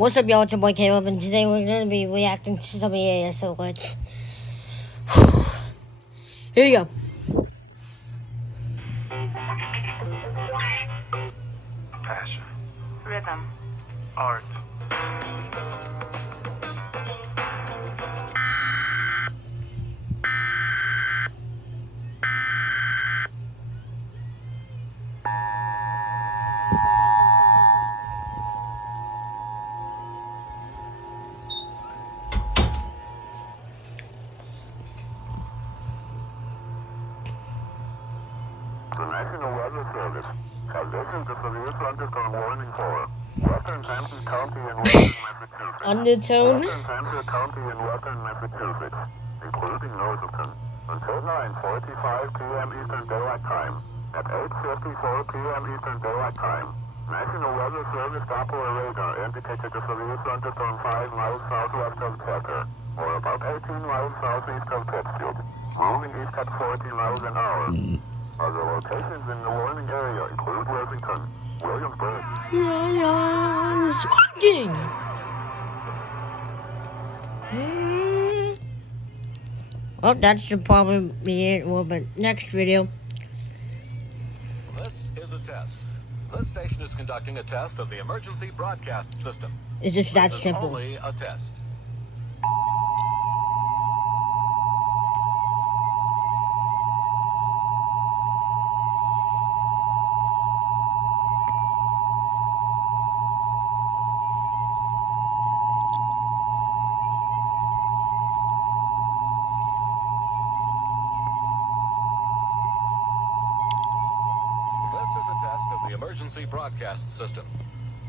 What's up, y'all? It's your boy Caleb, and today we're gonna be reacting to some EAS. So let's. Here you go. Passion. Rhythm. Art. The National Weather Service has issued a severe thunderstorm warning for Western Hampton County in western Massachusetts. Undertone. Western Hampton County in western Massachusetts, including Northerton, until 9:45 p.m. Eastern Daylight Time. At 8:54 p.m. Eastern Daylight Time, National Weather Service Doppler radar indicated a severe thunderstorm 5 miles southwest of Chester, or about 18 miles southeast of Pittsfield, moving east at 40 miles an hour. Other locations in the warning area include Worthington, Williamsburg. Well, that should probably be it. Well, but next video. This is a test. This station is conducting a test of the emergency broadcast system. It's just that This is simple. only a test. This is a test of the emergency broadcast system.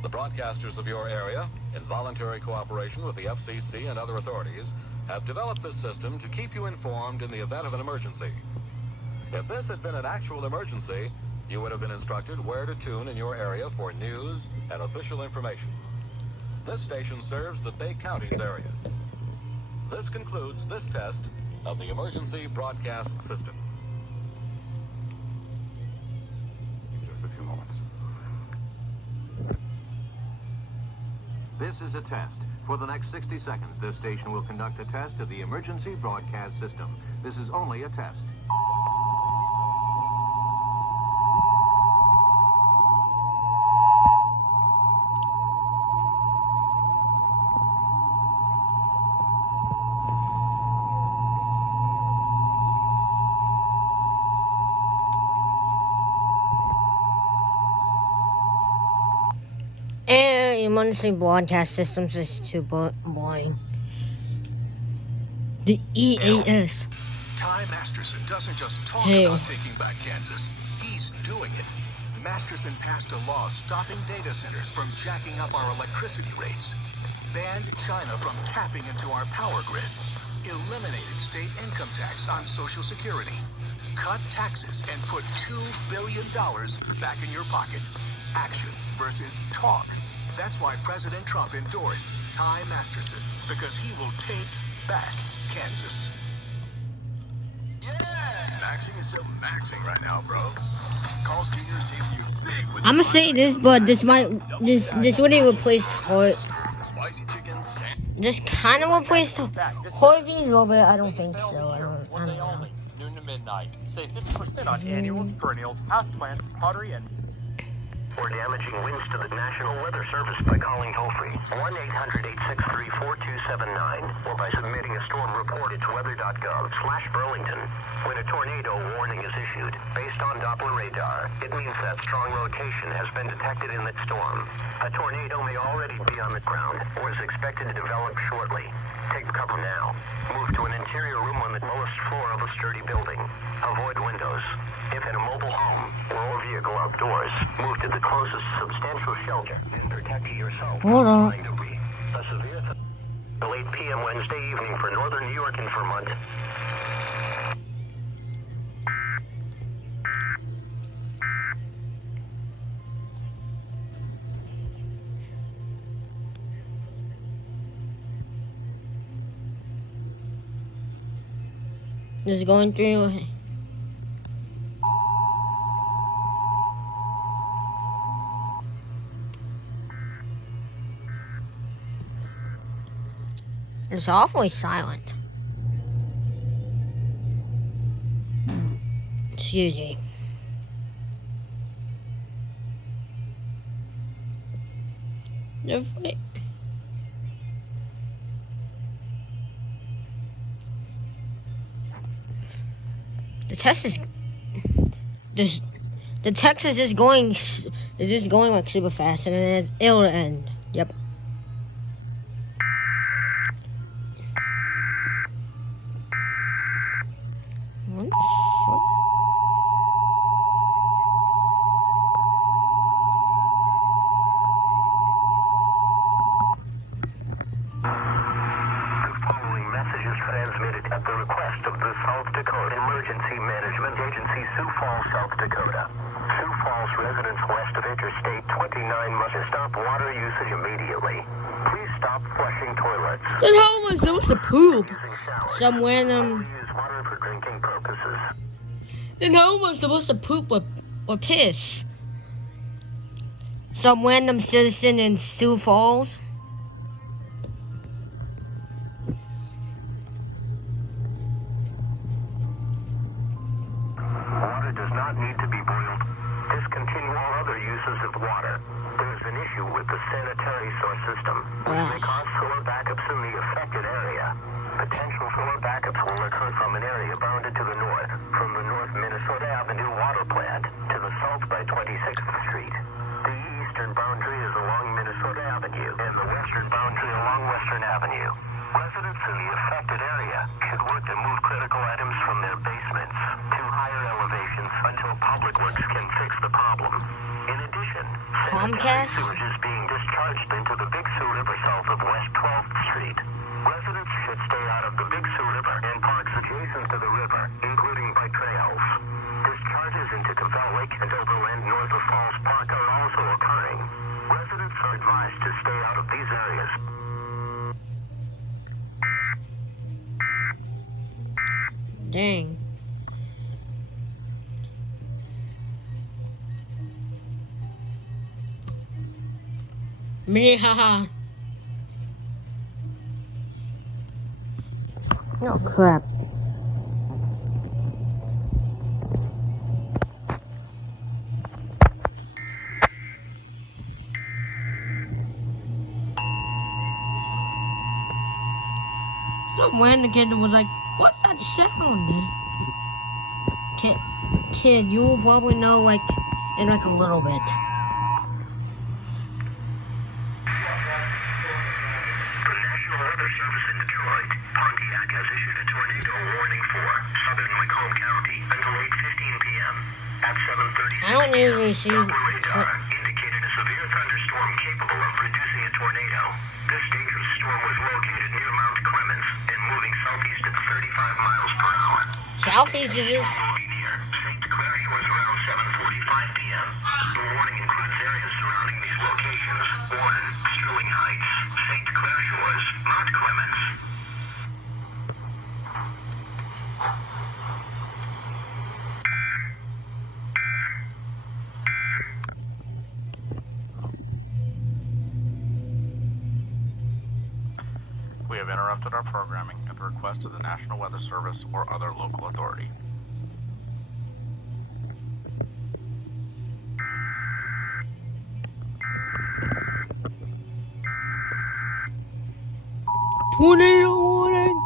The broadcasters of your area, in voluntary cooperation with the FCC and other authorities, have developed this system to keep you informed in the event of an emergency. If this had been an actual emergency, you would have been instructed where to tune in your area for news and official information. This station serves the Bay Counties area. This concludes this test of the emergency broadcast system. Just a few moments. This is a test. For the next 60 seconds, this station will conduct a test of the emergency broadcast system. This is only a test. And emergency broadcast systems is too boring. The EAS. Ty Masterson doesn't just talk about taking back Kansas, he's doing it. Masterson passed a law stopping data centers from jacking up our electricity rates, banned China from tapping into our power grid, eliminated state income tax on Social Security, cut taxes and put $2 billion back in your pocket. Action versus talk. That's why President Trump endorsed Ty Masterson, because he will take back Kansas. Yeah! Maxing is so maxing right now, bro. Carl's Jr. saving you big with I'm gonna say this, but this video replaced spicy chicken this kind of replaced Harvey's a little bit. I don't think so. I don't know. Noon to midnight. Save 50% on annuals, perennials, houseplants, pottery, and or damaging winds to the National Weather Service by calling toll-free 1-800-863-4279 or by submitting a storm report at weather.gov/Burlington. When a tornado warning is issued based on Doppler radar, it means that strong rotation has been detected in that storm. A tornado may already be on the ground or is expected to develop shortly. Take cover now. Move to an interior room on the lowest floor of a sturdy building. Avoid windows. If in a mobile home or vehicle outdoors, move to the closest substantial shelter and protect yourself from flying debris. A severe till 8 p.m. Wednesday evening for northern New York and Vermont. Just going through. It's awfully silent. Excuse me. No fight. The test is just. The text is just going like super fast, and then it'll end. Yep. What the fuck? The following message is transmitted at the request of the South Dakota Emergency Management Agency, Sioux Falls, South Dakota. Sioux Falls residents west of Interstate 29 must stop water usage immediately. Please stop flushing toilets. Then how am I supposed to poop? Using showers. Some random. Only use water for drinking purposes. Then how am I supposed to poop or piss? Some random citizen in Sioux Falls? Water does not need to be boiled. Discontinue all other uses of water. There's an issue with the sanitary source system, which may cause solar backups in the affected area. Potential solar backups will occur from an area bounded to the north, from the North Minnesota Avenue water plant to the south by 26th Street. The eastern boundary is along Minnesota Avenue, and the western boundary along Western Avenue. Residents in the affected area should work to move critical items from their basements to higher elevations until Public Works can fix the problem. In addition, sanitary Comcast? sewage is being discharged into the Big Sioux River south of West 12th Street. Residents should stay out of the Big Sioux River and parks adjacent to the river, including bike trails. Discharges into Cavell Lake and overland north of Falls Park are also occurring. Residents are advised to stay out of these areas. Dang. Me, haha. Oh crap. Some random kid was like, what's that sound? Kid, you'll probably know like in like a little bit. The National Weather Service in Detroit, Pontiac has issued a tornado warning for southern Macomb County until 8:15 p.m. At 7:30, I don't usually see. Doppler radar indicated a severe thunderstorm capable of producing a tornado. This dangerous storm was located near Mount Clemens and moving southeast at 35 miles per hour. Southeast is this? Moving near St. Clair Shores around 7:45 p.m. The warning includes areas surrounding these locations: Warren, Sterling Heights, St. Clair Shores, Mount Clemens. We have interrupted our programming at the request of the National Weather Service or other local authority. Tornado warning!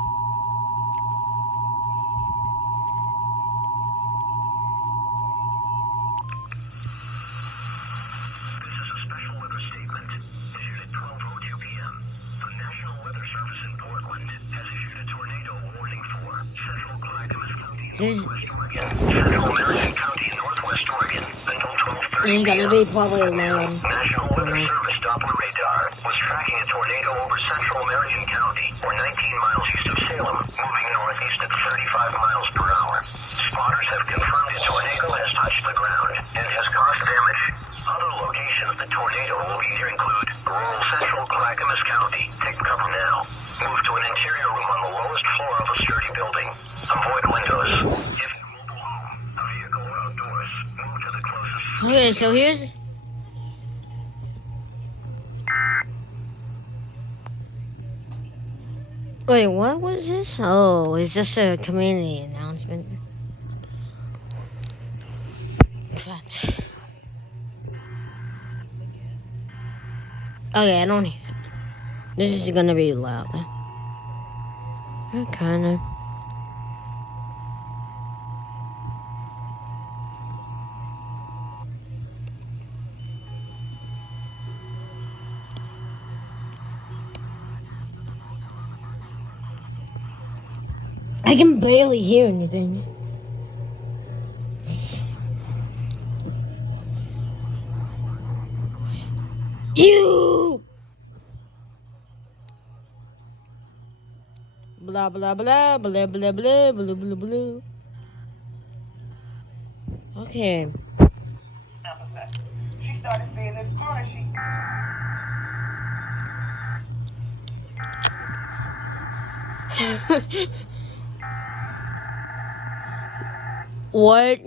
This is a special weather statement issued at 12:02 p.m. The National Weather Service in Portland has issued a tornado warning for Central Clackamas County, Northwest Oregon, Central Marion County, Northwest Oregon, until 12:30 He's gonna be probably alone. National Weather Service Doppler radar was tracking a tornado over Central Marion County, or 19 miles east of Salem, moving northeast at 35 miles per hour. Spotters have confirmed a tornado has touched the ground and has caused damage. Other locations the tornado will either include rural Central Clackamas County. Take cover now. Move to an interior room on the lowest floor of a sturdy building. Avoid windows. If in a mobile home, a vehicle or outdoors, move to the closest. Okay, so here's. Wait, what was this? Oh, it's just a community announcement. Crap. Okay, I don't. This is gonna be loud. Kinda. I can barely hear anything. You. Blah blah blah blah blah blah blah blah blah. Okay. She started seeing this girl and she What?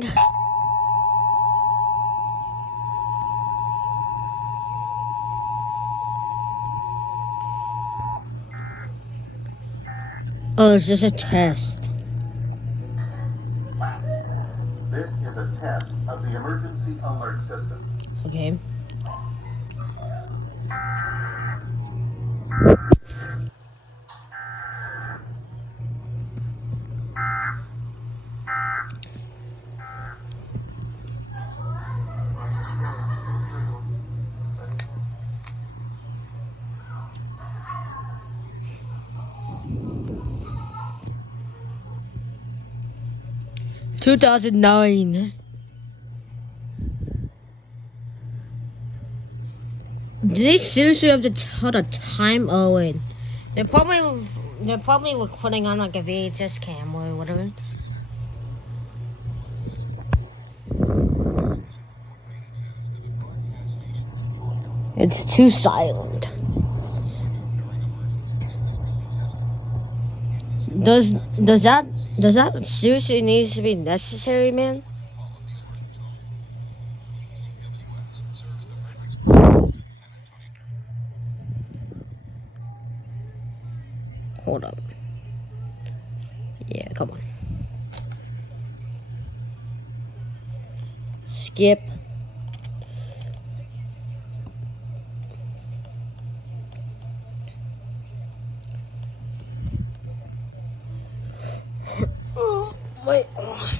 Oh, it's just a test. This is a test of the emergency alert system. Okay. Two 2009. Did they seriously have to tell the time? Oh wait, they're probably recording on like a VHS camera or whatever. It's too silent. Does that seriously needs to be necessary, man? Hold up. Yeah, come on. Skip. Oh, my arm.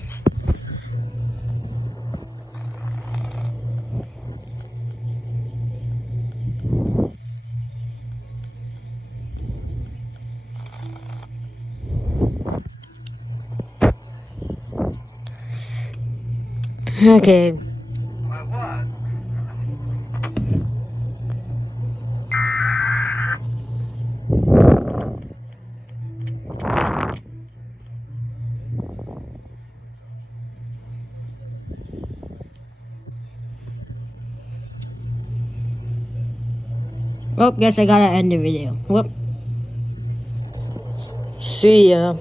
Okay. Well, guess I gotta end the video. Whoop. See ya.